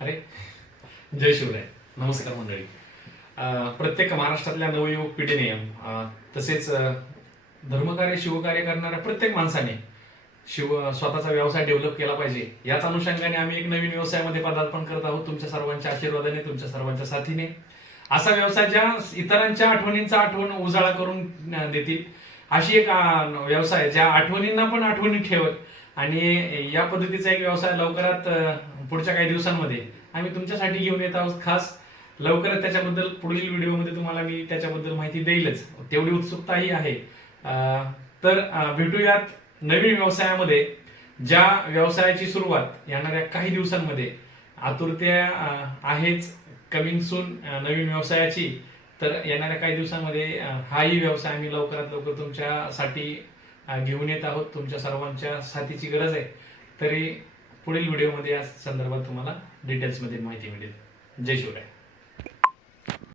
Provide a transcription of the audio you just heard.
अरे जय शिवराय. नमस्कार मंडळी. प्रत्येक महाराष्ट्रातल्या नवयुवक पिढीने तसेच धर्मकार्य शिवकार्य करणाऱ्या प्रत्येक माणसाने स्वतःचा व्यवसाय डेव्हलप केला पाहिजे. याच अनुषंगाने आम्ही एक नवीन व्यवसायामध्ये पदार्पण करत आहोत. तुमच्या सर्वांच्या आशीर्वादाने, तुमच्या सर्वांच्या साथीने. असा व्यवसाय ज्या इतरांच्या आठवणींचा आठवण उजाळा करून देतील, अशी एक व्यवसाय ज्या आठवणींना पण आठवणी ठेवत. आणि या पद्धतीचा एक व्यवसाय लवकरात पुढच्या काही दिवसांमध्ये आम्ही तुमच्यासाठी घेऊन येत आहोत. खास लवकरच त्याच्याबद्दल पुढील व्हिडिओमध्ये तुम्हाला मी त्याच्याबद्दल माहिती देईलच, तेवढी उत्सुकताही आहे. तर भेटूयात नवीन व्यवसायामध्ये, ज्या व्यवसायाची सुरुवात येणाऱ्या काही दिवसांमध्ये आतुरता आहेच कमिंग सून नवीन व्यवसायाची. तर येणाऱ्या काही दिवसांमध्ये हाही व्यवसाय आम्ही लवकरात लवकर तुमच्यासाठी घेऊन येत आहोत. तुमच्या सर्वांच्या साथीची गरज आहे. तरी पुढील व्हिडिओमध्ये या संदर्भात तुम्हाला डिटेल्समध्ये माहिती मिळेल. जय शिवराय.